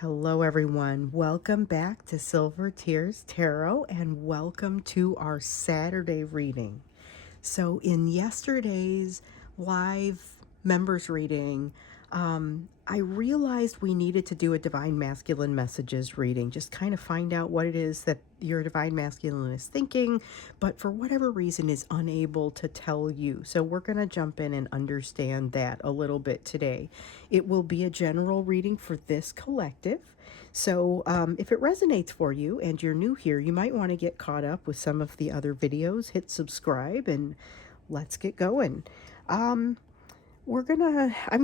Hello, everyone. Welcome back to Silver Tears Tarot and welcome to our Saturday reading. So, in yesterday's live members reading, I realized we needed to do a Divine Masculine Messages reading, just kind of find out what it is that your Divine Masculine is thinking, but for whatever reason is unable to tell you. So we're going to jump in and understand that a little bit today. It will be a general reading for this collective. So if it resonates for you and you're new here, you might want to get caught up with some of the other videos, hit subscribe, and let's get going. I'm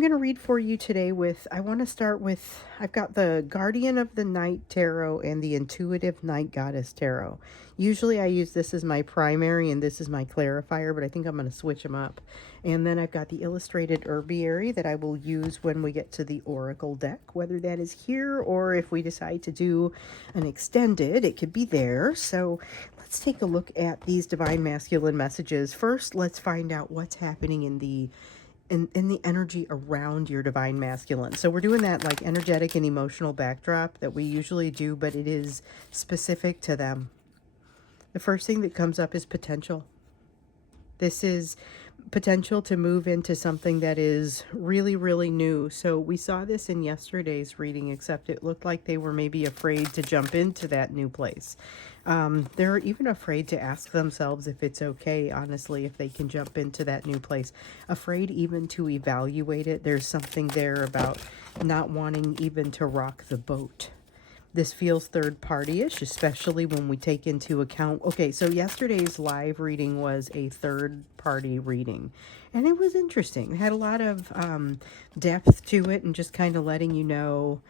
gonna read for you today with, I want to start with, I've got the Guardian of the Night Tarot and the Intuitive Night Goddess Tarot. Usually I use this as my primary and this is my clarifier, but I think I'm going to switch them up. And then I've got the Illustrated Herbiary that I will use when we get to the Oracle deck, whether that is here or if we decide to do an extended, it could be there. So let's take a look at these Divine Masculine messages. First, let's find out what's happening in the energy around your Divine Masculine. So we're doing that like energetic and emotional backdrop that we usually do, but it is specific to them. The first thing that comes up is potential. This is potential to move into something that is really, really new. So we saw this in yesterday's reading, except it looked like they were maybe afraid to jump into that new place. They're even afraid to ask themselves if it's okay, honestly, if they can jump into that new place. Afraid even to evaluate it. There's something there about not wanting even to rock the boat. This feels third party-ish, especially when we take into account... Okay, so yesterday's live reading was a third party reading. And it was interesting. It had a lot of depth to it and just kind of letting you know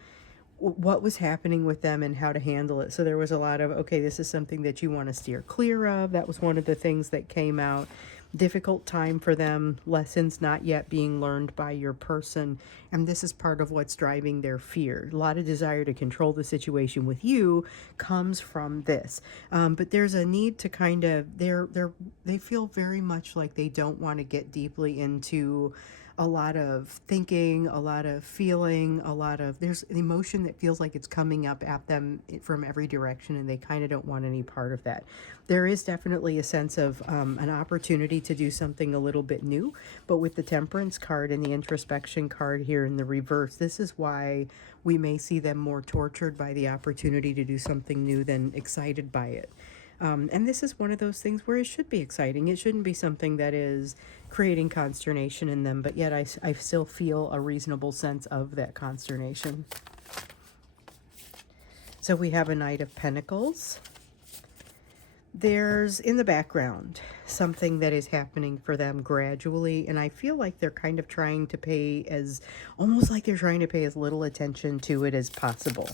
what was happening with them and how to handle it. So there was a lot of, okay, this is something that you want to steer clear of. That was one of the things that came out. Difficult time for them, lessons not yet being learned by your person, and this is part of what's driving their fear. A lot of desire to control the situation with you comes from this, but there's a need to kind of, they feel very much like they don't want to get deeply into a lot of thinking, a lot of feeling, there's an emotion that feels like it's coming up at them from every direction, and they kind of don't want any part of that. There is definitely a sense of an opportunity to do something a little bit new, but with the Temperance card and the Introspection card here in the reverse, this is why we may see them more tortured by the opportunity to do something new than excited by it. And this is one of those things where it should be exciting. It shouldn't be something that is creating consternation in them, but yet I still feel a reasonable sense of that consternation. So we have a Knight of Pentacles. There's, in the background, something that is happening for them gradually, and I feel like they're kind of trying to pay almost like they're trying to pay as little attention to it as possible.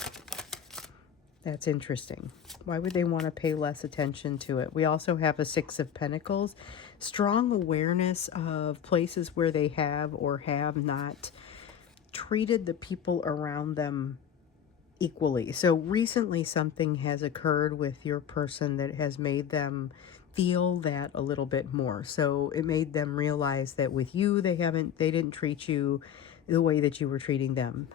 That's interesting. Why would they want to pay less attention to it? We also have a Six of Pentacles. Strong awareness of places where they have or have not treated the people around them equally. So recently something has occurred with your person that has made them feel that a little bit more. So it made them realize that with you, they didn't treat you the way that you were treating them.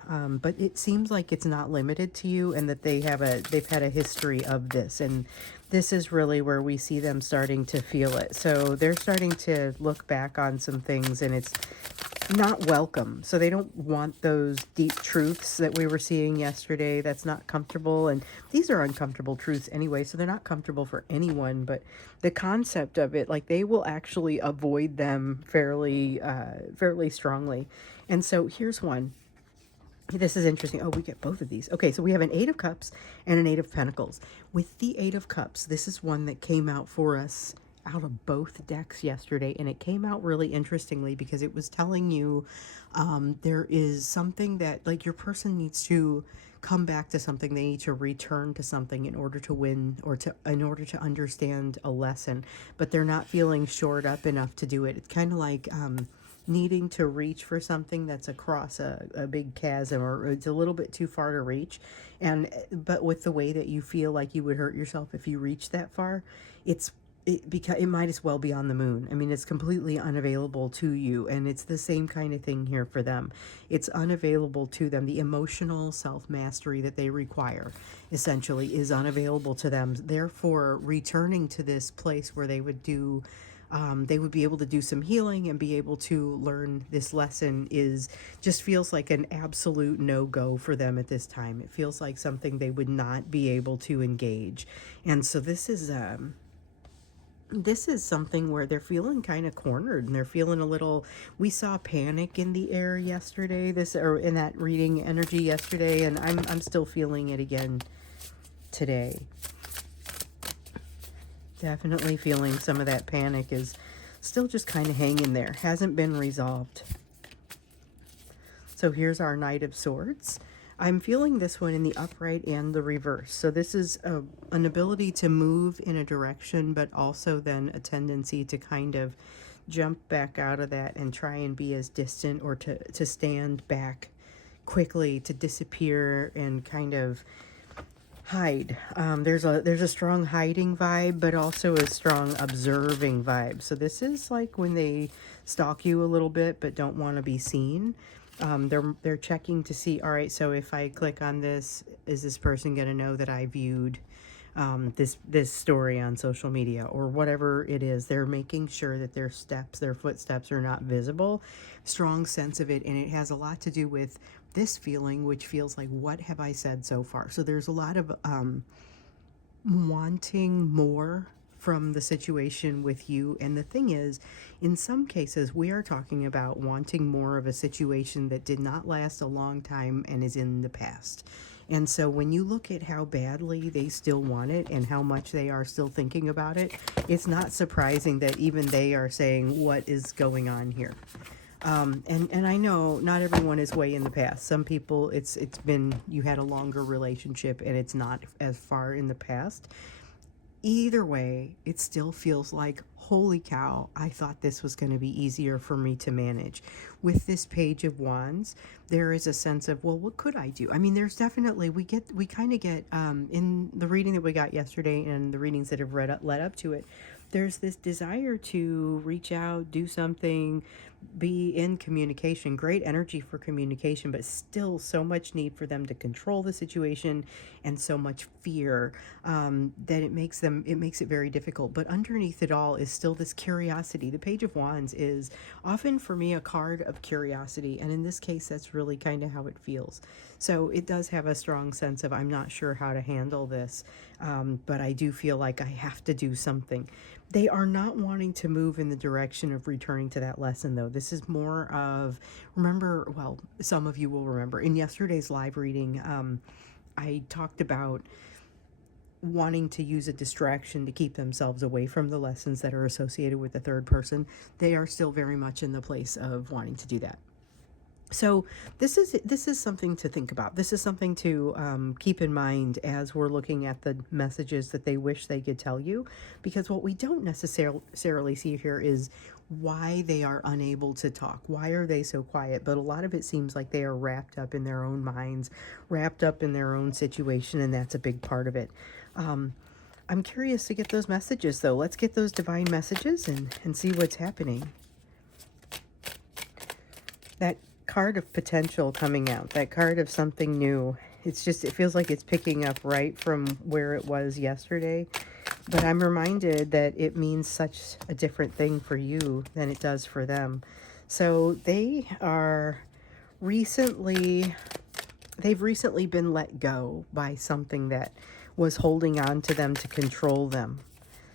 But it seems like it's not limited to you, and that they've had a history of this. And this is really where we see them starting to feel it. So they're starting to look back on some things, and it's not welcome. So they don't want those deep truths that we were seeing yesterday. That's not comfortable, and these are uncomfortable truths anyway, so they're not comfortable for anyone. But the concept of it, like, they will actually avoid them fairly strongly. And so here's one. This is interesting. Oh, we get both of these. Okay, so we have an Eight of Cups and an Eight of Pentacles. With the Eight of Cups, this is one that came out for us out of both decks yesterday, and it came out really interestingly because it was telling you there is something that, like, your person needs to come back to something. They need to return to something in order to win, or in order to understand a lesson, but they're not feeling shored up enough to do it. It's kind of like needing to reach for something that's across a big chasm, or it's a little bit too far to reach. But with the way that you feel like you would hurt yourself if you reach that far, it's because it might as well be on the moon. I mean, it's completely unavailable to you, and it's the same kind of thing here for them. It's unavailable to them. The emotional self-mastery that they require essentially is unavailable to them. Therefore, returning to this place where they would be able to do some healing and be able to learn this lesson is just feels like an absolute no-go for them at this time. It feels like something they would not be able to engage. And so this is something where they're feeling kind of cornered, and they're feeling a little, we saw panic in the air yesterday, or in that reading energy yesterday, and I'm still feeling it again today. Definitely feeling some of that panic is still just kind of hanging there, hasn't been resolved. So here's our Knight of Swords. I'm feeling this one in the upright and the reverse. So this is an ability to move in a direction, but also then a tendency to kind of jump back out of that and try and be as distant, or to stand back quickly, to disappear and kind of hide. There's a strong hiding vibe, but also a strong observing vibe. So this is like when they stalk you a little bit but don't want to be seen. They're checking to see, all right, so if I click on this, is this person going to know that I viewed this story on social media, or whatever it is? They're making sure that their footsteps are not visible. Strong sense of it, and it has a lot to do with this feeling, which feels like, what have I said so far? So there's a lot of wanting more from the situation with you. And the thing is, in some cases, we are talking about wanting more of a situation that did not last a long time and is in the past. And so when you look at how badly they still want it and how much they are still thinking about it, it's not surprising that even they are saying, what is going on here? And I know not everyone is way in the past. Some people, it's been, you had a longer relationship and it's not as far in the past. Either way, it still feels like, holy cow, I thought this was going to be easier for me to manage. With this Page of Wands, there is a sense of, well, what could I do? I mean, there's definitely, we kind of get, in the reading that we got yesterday and the readings that have led up to it, there's this desire to reach out, do something, be in communication, great energy for communication, but still so much need for them to control the situation, and so much fear that it makes it very difficult. But underneath it all is still this curiosity. The Page of Wands is often for me a card of curiosity, and in this case that's really kind of how it feels. So it does have a strong sense of, I'm not sure how to handle this, but I do feel like I have to do something. They are not wanting to move in the direction of returning to that lesson, though. This is more of, remember, well, some of you will remember, in yesterday's live reading, I talked about wanting to use a distraction to keep themselves away from the lessons that are associated with the third person. They are still very much in the place of wanting to do that. So this is something to think about. This is something to keep in mind as we're looking at the messages that they wish they could tell you, because what we don't necessarily see here is why they are unable to talk. Why are they so quiet? But a lot of it seems like they are wrapped up in their own minds, wrapped up in their own situation, and that's a big part of it. I'm curious to get those messages, though. Let's get those divine messages and see what's happening. That card of potential coming out, that card of something new. It's just, it feels like it's picking up right from where it was yesterday. But I'm reminded that it means such a different thing for you than it does for them. So they are they've recently been let go by something that was holding on to them to control them.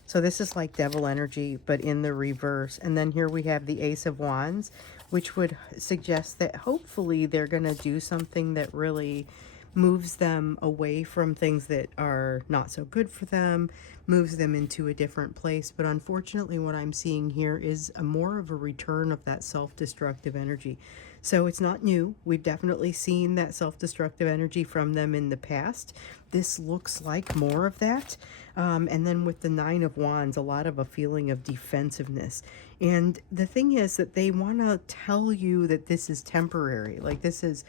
So this is like devil energy, but in the reverse. And then here we have the Ace of Wands, which would suggest that hopefully they're going to do something that really moves them away from things that are not so good for them, moves them into a different place. But unfortunately, what I'm seeing here is more of a return of that self-destructive energy. So it's not new. We've definitely seen that self-destructive energy from them in the past. This looks like more of that. And then with the Nine of Wands, a lot of a feeling of defensiveness. And the thing is that they want to tell you that this is temporary. Like, this is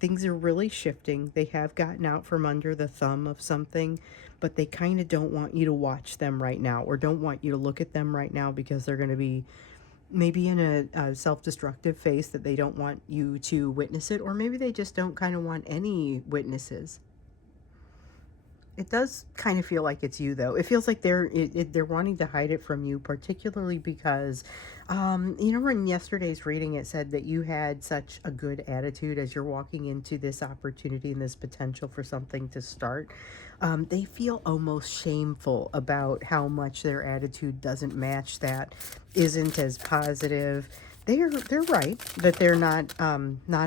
Things are really shifting. They have gotten out from under the thumb of something, but they kind of don't want you to watch them right now, or don't want you to look at them right now, because they're going to be maybe in a self-destructive phase that they don't want you to witness it, or maybe they just don't kind of want any witnesses. It does kind of feel like it's you, though. It feels like they're wanting to hide it from you, particularly because, in yesterday's reading, it said that you had such a good attitude as you're walking into this opportunity and this potential for something to start. They feel almost shameful about how much their attitude doesn't match that, isn't as positive. They're right that they're not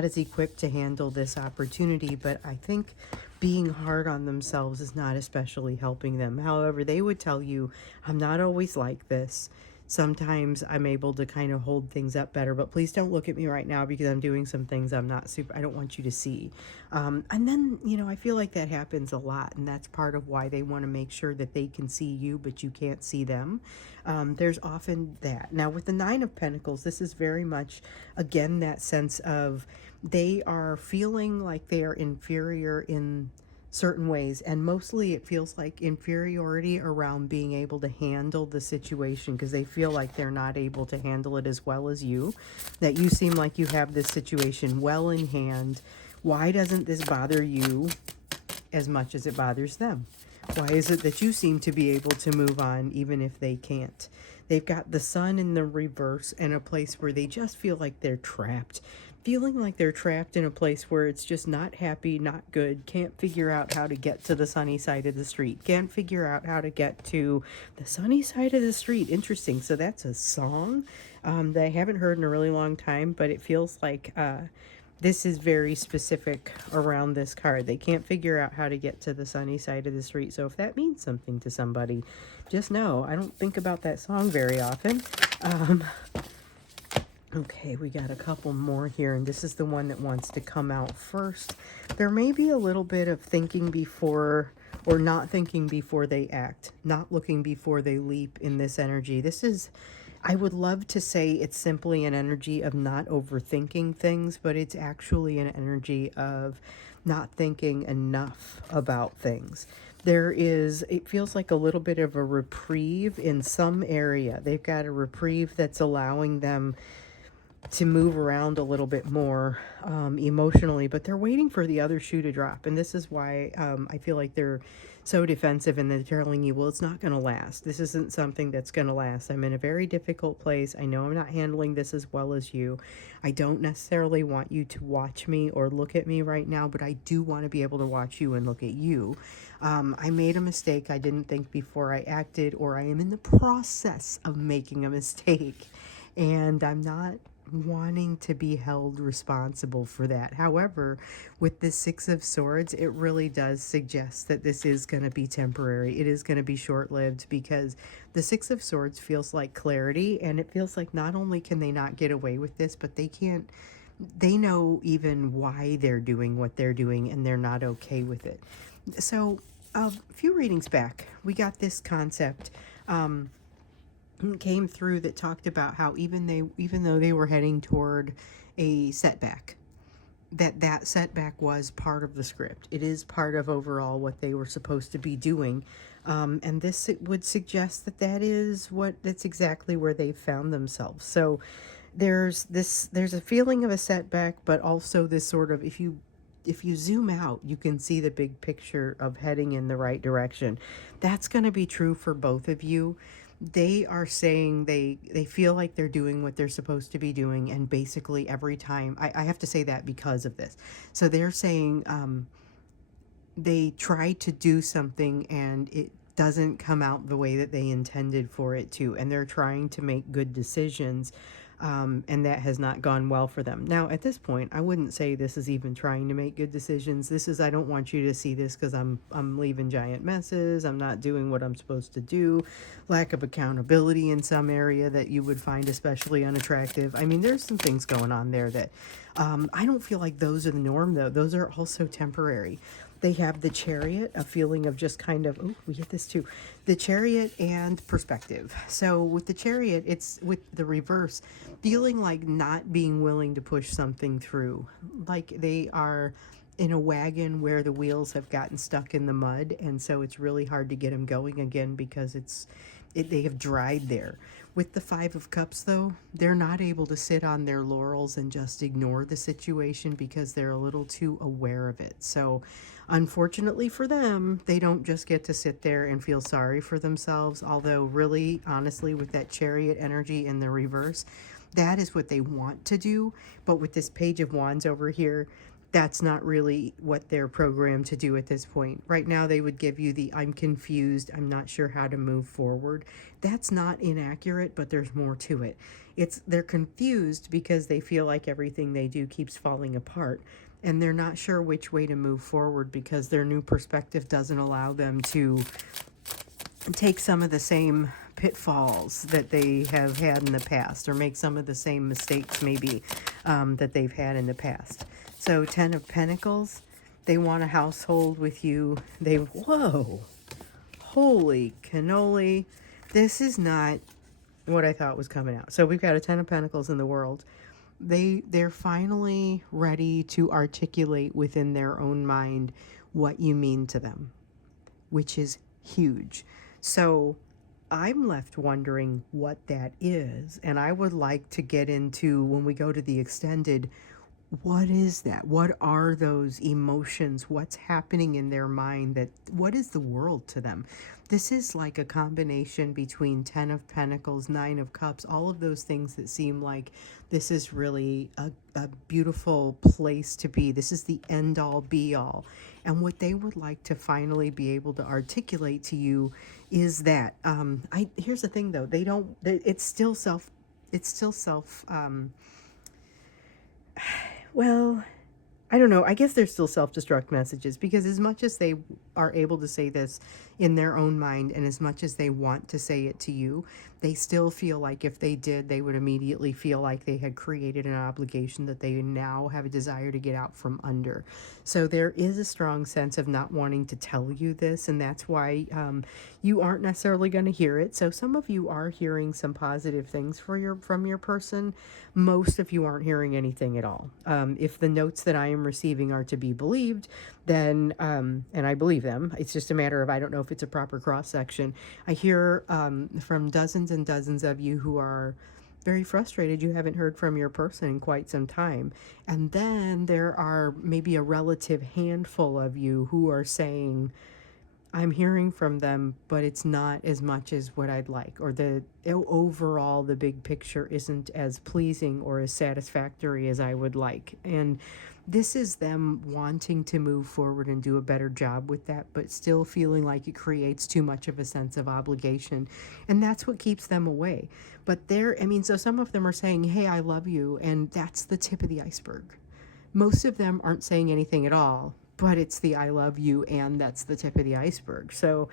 as equipped to handle this opportunity, but I think being hard on themselves is not especially helping them. However, they would tell you, I'm not always like this. Sometimes I'm able to kind of hold things up better, but please don't look at me right now because I'm doing some things I don't want you to see. And then, I feel like that happens a lot, and that's part of why they want to make sure that they can see you, but you can't see them. There's often that. Now, with the Nine of Pentacles, this is very much, again, that sense of they are feeling like they are inferior in certain ways, and mostly it feels like inferiority around being able to handle the situation, because they feel like they're not able to handle it as well as you, that you seem like you have this situation well in hand. Why doesn't this bother you as much as it bothers them? Why is it that you seem to be able to move on even if they can't? They've got the Sun in the reverse, and a place where they just feel like they're trapped. Feeling like they're trapped in a place where it's just not happy, not good, can't figure out how to get to the sunny side of the street, can't figure out how to get to the sunny side of the street. Interesting. So that's a song that I haven't heard in a really long time, but it feels like this is very specific around this card. They can't figure out how to get to the sunny side of the street. So if that means something to somebody, just know I don't think about that song very often. Okay, we got a couple more here, and this is the one that wants to come out first. There may be a little bit of thinking before, or not thinking before they act, not looking before they leap in this energy. This is, I would love to say it's simply an energy of not overthinking things, but it's actually an energy of not thinking enough about things. It feels like a little bit of a reprieve in some area. They've got a reprieve that's allowing them to move around a little bit more emotionally, but they're waiting for the other shoe to drop. And this is why I feel like they're so defensive, and they're telling you, well, it's not going to last. This isn't something that's going to last. I'm in a very difficult place. I know I'm not handling this as well as you. I don't necessarily want you to watch me or look at me right now, but I do want to be able to watch you and look at you. I made a mistake. I didn't think before I acted, or I am in the process of making a mistake, and I'm not wanting to be held responsible for that. However, with the Six of Swords, it really does suggest that this is going to be temporary. It is going to be short-lived, because the Six of Swords feels like clarity, and it feels like not only can they not get away with this, but they know even why they're doing what they're doing, and they're not okay with it. So a few readings back, we got this concept came through that talked about how even though they were heading toward a setback, that setback was part of the script. It is part of overall what they were supposed to be doing, and this would suggest that's exactly where they found themselves. So there's a feeling of a setback, but also this sort of, if you zoom out, you can see the big picture of heading in the right direction. That's going to be true for both of you. They are saying they feel like they're doing what they're supposed to be doing, and basically every time, I have to say that because of this. So they're saying they try to do something and it doesn't come out the way that they intended for it to, and they're trying to make good decisions, and that has not gone well for them. Now, at this point, I wouldn't say this is even trying to make good decisions. This is, I don't want you to see this because I'm leaving giant messes. I'm not doing what I'm supposed to do. Lack of accountability in some area that you would find especially unattractive. I mean, there's some things going on there that I don't feel like those are the norm, though. Those are also temporary. They have the Chariot, a feeling of just kind of, oh, we get this too. The Chariot and perspective. So with the Chariot, it's with the reverse, feeling like not being willing to push something through. Like they are in a wagon where the wheels have gotten stuck in the mud, and so it's really hard to get them going again because they have dried there. With the Five of Cups, though, they're not able to sit on their laurels and just ignore the situation because they're a little too aware of it. So, unfortunately for them, they don't just get to sit there and feel sorry for themselves. Although, really, honestly, with that Chariot energy in the reverse, that is what they want to do. But with this Page of Wands over here, that's not really what they're programmed to do at this point. Right now, they would give you the I'm confused, I'm not sure how to move forward. That's not inaccurate, but there's more to it. They're confused because they feel like everything they do keeps falling apart, and they're not sure which way to move forward because their new perspective doesn't allow them to take some of the same pitfalls that they have had in the past, or make some of the same mistakes maybe that they've had in the past. So 10 of Pentacles, they want a household with you. Whoa, holy cannoli. This is not what I thought was coming out. So we've got a 10 of Pentacles in the world. They're finally ready to articulate within their own mind what you mean to them, which is huge. So I'm left wondering what that is. And I would like to get into, when we go to the extended, what is that? What are those emotions? What's happening in their mind? What is the world to them? This is like a combination between 10 of Pentacles, 9 of Cups, all of those things that seem like this is really a beautiful place to be. This is the end all be all. And what they would like to finally be able to articulate to you is that, here's the thing though, it's still self, well, I don't know. I guess they're still self-destruct messages, because as much as they are able to say this in their own mind, and as much as they want to say it to you, they still feel like if they did, they would immediately feel like they had created an obligation that they now have a desire to get out from under. So there is a strong sense of not wanting to tell you this, and that's why you aren't necessarily going to hear it. So some of you are hearing some positive things from your person. Most of you aren't hearing anything at all. If the notes that I am receiving are to be believed, then, and I believe them, it's just a matter of, I don't know if it's a proper cross-section. I hear from dozens and dozens of you who are very frustrated you haven't heard from your person in quite some time. And then there are maybe a relative handful of you who are saying, I'm hearing from them, but it's not as much as what I'd like, or overall the big picture isn't as pleasing or as satisfactory as I would like. And this is them wanting to move forward and do a better job with that, but still feeling like it creates too much of a sense of obligation. And that's what keeps them away. But so some of them are saying, hey, I love you. And that's the tip of the iceberg. Most of them aren't saying anything at all, but it's the I love you, and that's the tip of the iceberg. So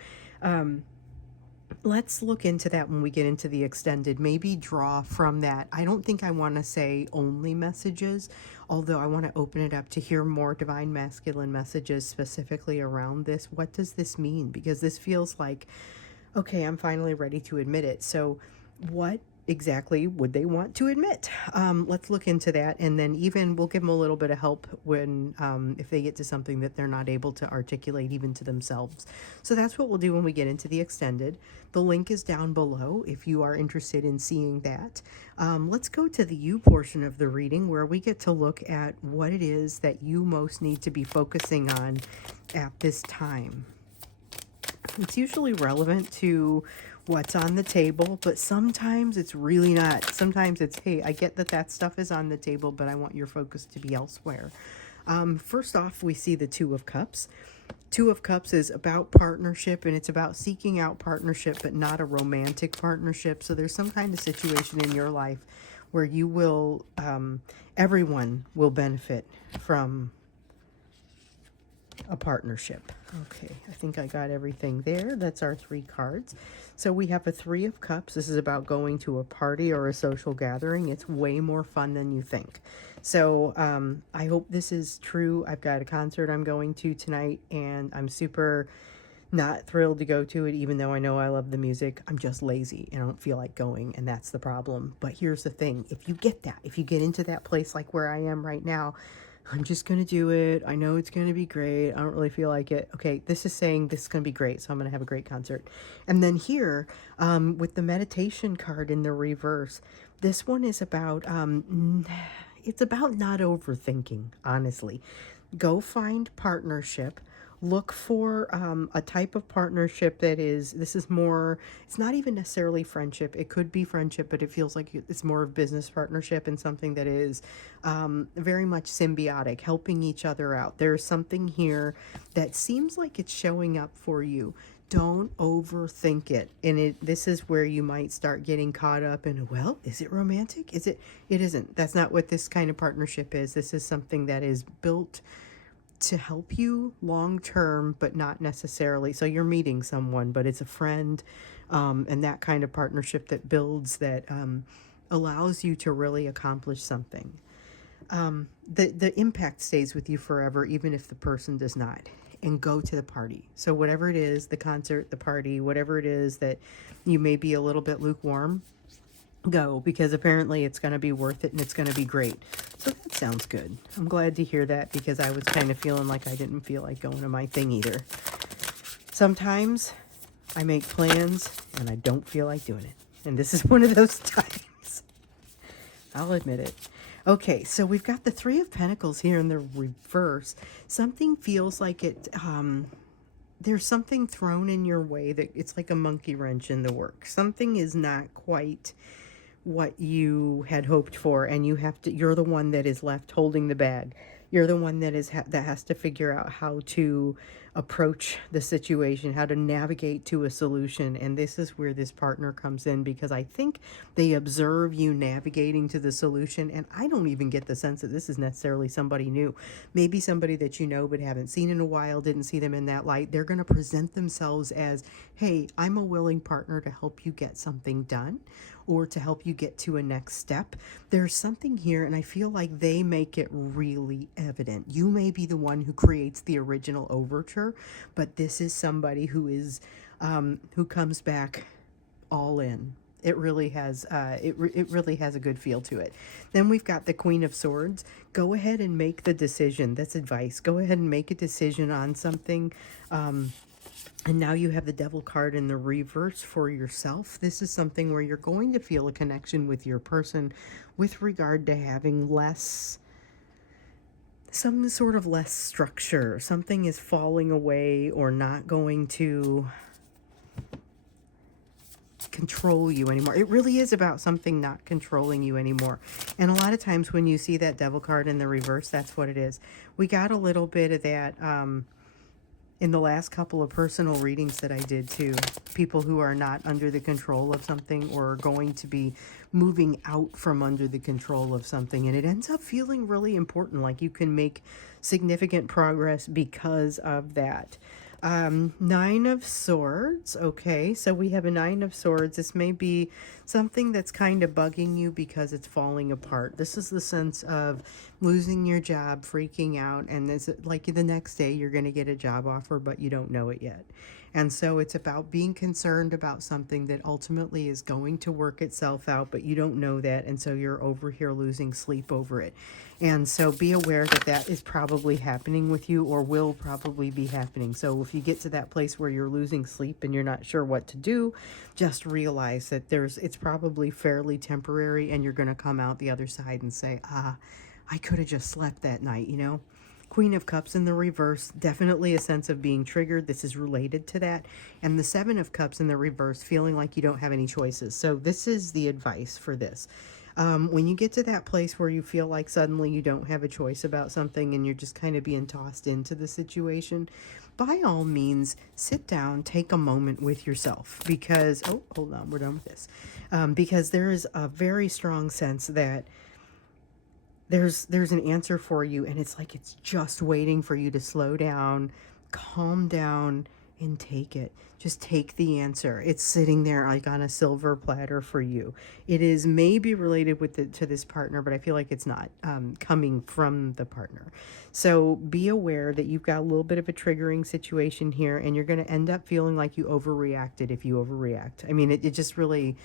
let's look into that when we get into the extended. Maybe draw from that. I don't think I want to say only messages, although I want to open it up to hear more divine masculine messages specifically around this. What does this mean? Because this feels like, okay, I'm finally ready to admit it. So what exactly would they want to admit? Let's look into that, and then even we'll give them a little bit of help when if they get to something that they're not able to articulate even to themselves. So that's what we'll do when we get into the extended. The link is down below if you are interested in seeing that. Let's go to the you portion of the reading, where we get to look at what it is that you most need to be focusing on at this time. It's usually relevant to what's on the table, but sometimes it's really not. Sometimes it's, hey, I get that stuff is on the table, but I want your focus to be elsewhere. First off, we see the Two of Cups. Two of Cups is about partnership, and it's about seeking out partnership, but not a romantic partnership. So there's some kind of situation in your life where you will, everyone will benefit from a partnership. Okay, I think I got everything there. That's our 3 cards. So we have a 3 of Cups. This is about going to a party or a social gathering. It's way more fun than you think. So I hope this is true. I've got a concert I'm going to tonight, and I'm super not thrilled to go to it, even though I know I love the music. I'm just lazy and I don't feel like going, and that's the problem. But here's the thing, if you get that, if you get into that place like where I am right now, I'm just going to do it. I know it's going to be great. I don't really feel like it. Okay, this is saying this is going to be great, so I'm going to have a great concert. And then here, with the meditation card in the reverse, this one is about, it's about not overthinking, honestly. Go find partnership. Look for a type of partnership that is, this is more, it's not even necessarily friendship. It could be friendship, but it feels like it's more of business partnership and something that is very much symbiotic, helping each other out. There's something here that seems like it's showing up for you. Don't overthink it. And this is where you might start getting caught up in, well, is it romantic? It isn't. That's not what this kind of partnership is. This is something that is built to help you long term, but not necessarily. So you're meeting someone, but it's a friend, and that kind of partnership that builds, that allows you to really accomplish something. The impact stays with you forever, even if the person does not. And go to the party. So whatever it is, the concert, the party, whatever it is that you may be a little bit lukewarm, go, because apparently it's going to be worth it and it's going to be great. So that sounds good. I'm glad to hear that, because I was kind of feeling like I didn't feel like going to my thing either. Sometimes I make plans and I don't feel like doing it. And this is one of those times. I'll admit it. Okay, so we've got the 3 of Pentacles here in the reverse. Something feels like it, there's something thrown in your way that it's like a monkey wrench in the works. Something is not quite what you had hoped for, and you're the one that is left holding the bag. You're the one that has to figure out how to approach the situation, how to navigate to a solution. And this is where this partner comes in, because I think they observe you navigating to the solution. And I don't even get the sense that this is necessarily somebody new. Maybe somebody that you know but haven't seen in a while, didn't see them in that light. They're going to present themselves as, hey, I'm a willing partner to help you get something done, or to help you get to a next step. There's something here, and I feel like they make it really evident. You may be the one who creates the original overture, but this is somebody who is, who comes back all in. It really has, it really has a good feel to it. Then we've got the Queen of Swords. Go ahead and make the decision. That's advice. Go ahead and make a decision on something. And now you have the Devil card in the reverse for yourself. This is something where you're going to feel a connection with your person with regard to having some sort of less structure. Something is falling away or not going to control you anymore. It really is about something not controlling you anymore. And a lot of times when you see that Devil card in the reverse, that's what it is. We got a little bit of that in the last couple of personal readings that I did too. People who are not under the control of something, or are going to be moving out from under the control of something. And it ends up feeling really important, like you can make significant progress because of that. 9 of Swords. Okay, so we have a 9 of Swords. This may be something that's kind of bugging you because it's falling apart. This is the sense of losing your job, freaking out, and this, like the next day you're going to get a job offer, but you don't know it yet. And so it's about being concerned about something that ultimately is going to work itself out, but you don't know that, and so you're over here losing sleep over it. And so be aware that that is probably happening with you, or will probably be happening. So if you get to that place where you're losing sleep and you're not sure what to do, just realize that it's probably fairly temporary, and you're going to come out the other side and say, I could have just slept that night, you know? Queen of Cups in the reverse, definitely a sense of being triggered. This is related to that. And the 7 of Cups in the reverse, feeling like you don't have any choices. So this is the advice for this. When you get to that place where you feel like suddenly you don't have a choice about something and you're just kind of being tossed into the situation, by all means, sit down, take a moment with yourself, because, oh, hold on, we're done with this. Because there is a very strong sense that there's an answer for you, and it's like it's just waiting for you to slow down, calm down and take it. Just take the answer. It's sitting there like on a silver platter for you. It is maybe related with to this partner, but I feel like it's not coming from the partner. So be aware that you've got a little bit of a triggering situation here, and you're going to end up feeling like you overreacted if you overreact. I mean, it just really,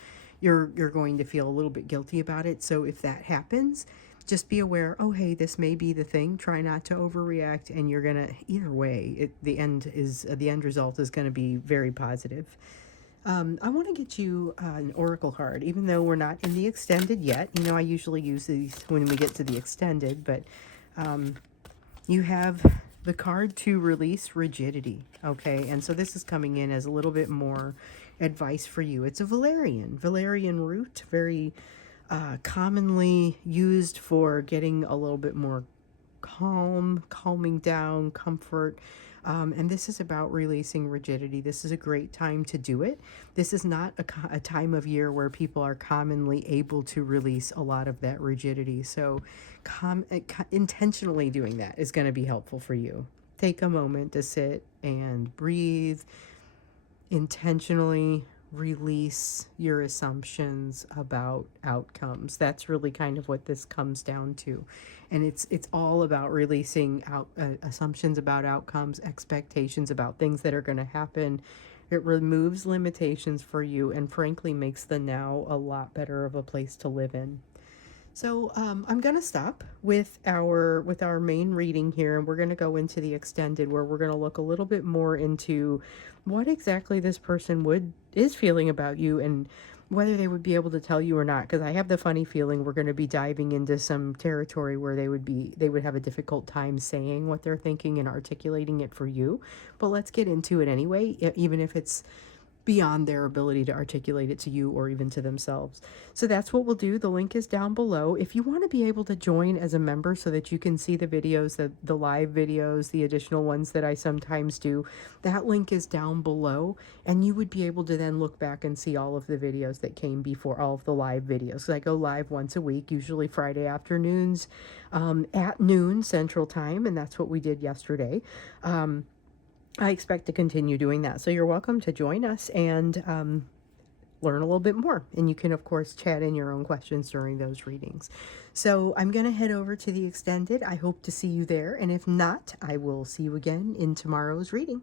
you're going to feel a little bit guilty about it. So if that happens, just be aware, oh hey, this may be the thing. Try not to overreact, and you're gonna, either way, the end result is going to be very positive. I want to get you an oracle card, even though we're not in the extended yet. You know, I usually use these when we get to the extended, but you have the card to release rigidity. Okay, and so this is coming in as a little bit more advice for you. It's a Valerian root, very commonly used for getting a little bit more calming down, comfort. And this is about releasing rigidity. This is a great time to do it. This is not a time of year where people are commonly able to release a lot of that rigidity. So intentionally doing that is going to be helpful for you. Take a moment to sit and breathe, intentionally release your assumptions about outcomes. That's really kind of what this comes down to. And it's all about releasing assumptions about outcomes, expectations about things that are going to happen. It removes limitations for you, and frankly makes the now a lot better of a place to live in. So I'm going to stop with our main reading here, and we're going to go into the extended, where we're going to look a little bit more into what exactly this person is feeling about you, and whether they would be able to tell you or not. Because I have the funny feeling we're going to be diving into some territory where they would have a difficult time saying what they're thinking and articulating it for you. But let's get into it anyway, even if it's beyond their ability to articulate it to you or even to themselves. So that's what we'll do. The link is down below. If you want to be able to join as a member so that you can see the videos, the live videos, the additional ones that I sometimes do, that link is down below, and you would be able to then look back and see all of the videos that came before, all of the live videos. So I go live once a week, usually Friday afternoons at noon Central Time, and that's what we did yesterday. I expect to continue doing that. So you're welcome to join us and learn a little bit more. And you can, of course, chat in your own questions during those readings. So I'm going to head over to the extended. I hope to see you there. And if not, I will see you again in tomorrow's reading.